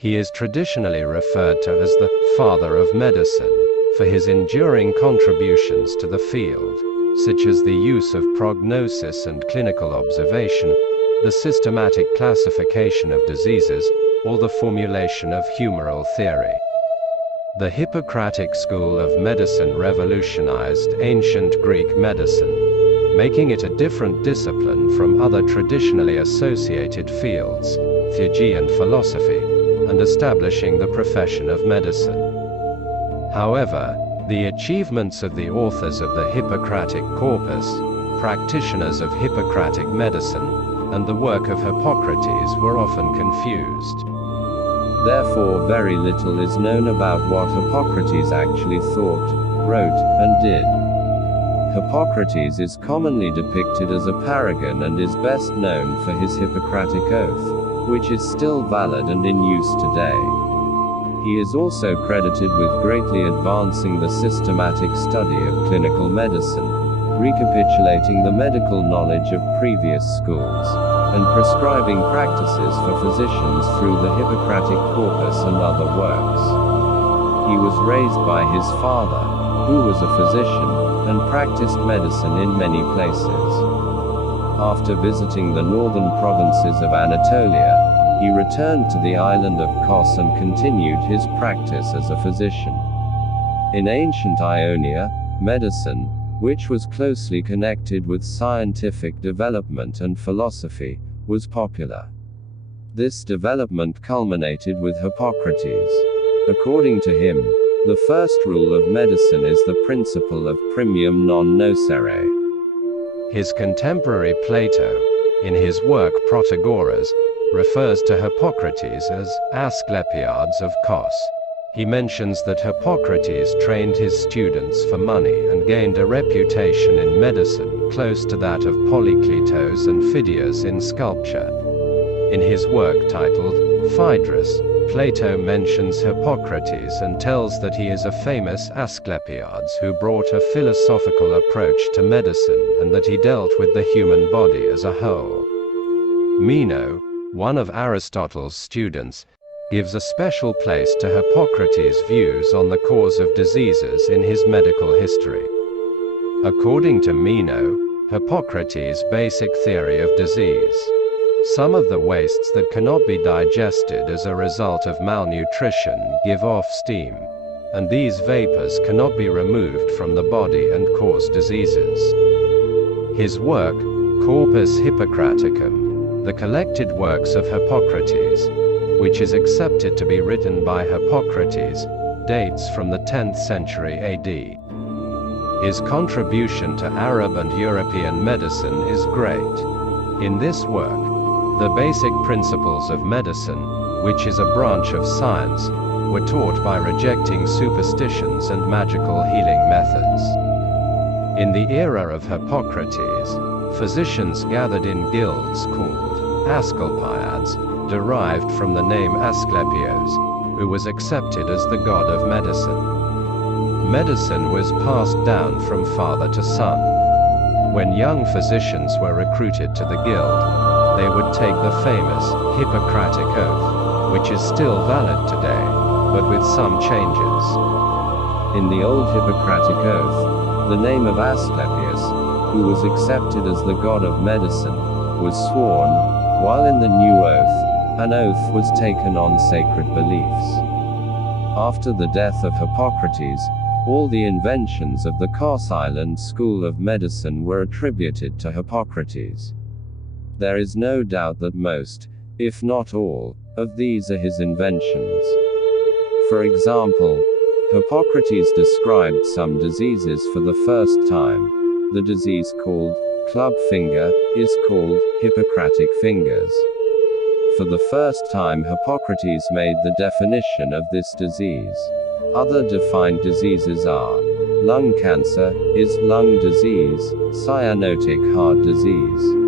He is traditionally referred to as the father of medicine for his enduring contributions to the field, such as the use of prognosis and clinical observation, the systematic classification of diseases, or the formulation of humoral theory. The Hippocratic school of medicine revolutionized ancient Greek medicine, making it a different discipline from other traditionally associated fields, theology and philosophy, and establishing the profession of medicine. However, the achievements of the authors of the Hippocratic corpus, practitioners of Hippocratic medicine, and the work of Hippocrates were often confused. Therefore, very little is known about what Hippocrates actually thought, wrote, and did. Hippocrates is commonly depicted as a paragon and is best known for his Hippocratic oath, which is still valid and in use today. He is also credited with greatly advancing the systematic study of clinical medicine, recapitulating the medical knowledge of previous schools, and prescribing practices for physicians through the Hippocratic corpus and other works. He was raised by his father, who was a physician, and practiced medicine in many places. After visiting the northern provinces of Anatolia, he returned to the island of Kos and continued his practice as a physician. In ancient Ionia, medicine, which was closely connected with scientific development and philosophy, was popular. This development culminated with Hippocrates. According to him, the first rule of medicine is the principle of primum non nocere. His contemporary Plato, in his work Protagoras, refers to Hippocrates as Asclepiades of Kos. He mentions that Hippocrates trained his students for money and gained a reputation in medicine close to that of Polykleitos and Phidias in sculpture. In his work titled Phaedrus, Plato mentions Hippocrates and tells that he is a famous Asclepiades who brought a philosophical approach to medicine and that he dealt with the human body as a whole. Meno, one of Aristotle's students, gives a special place to Hippocrates' views on the cause of diseases in his medical history. According to Meno, Hippocrates' basic theory of disease: some of the wastes that cannot be digested as a result of malnutrition give off steam, and these vapors cannot be removed from the body and cause diseases. His work, Corpus Hippocraticum, the collected works of Hippocrates, which is accepted to be written by Hippocrates, dates from the 10th century AD. His contribution to Arab and European medicine is great. In this work, the basic principles of medicine, which is a branch of science, were taught by rejecting superstitions and magical healing methods. In the era of Hippocrates, physicians gathered in guilds called Asclepiades, derived from the name Asclepios, who was accepted as the god of medicine. Medicine was passed down from father to son. When young physicians were recruited to the guild, they would take the famous Hippocratic oath, which is still valid today, but with some changes. In the old Hippocratic oath, the name of Asclepius, who was accepted as the god of medicine, was sworn, while in the new oath, an oath was taken on sacred beliefs. After the death of Hippocrates, all the inventions of the Kos Island school of medicine were attributed to Hippocrates. There is no doubt that most, if not all, of these are his inventions. For example, Hippocrates described some diseases for the first time. The disease called club finger is called Hippocratic fingers. For the first time, Hippocrates made the definition of this disease. Other defined diseases are: lung cancer is lung disease, cyanotic heart disease.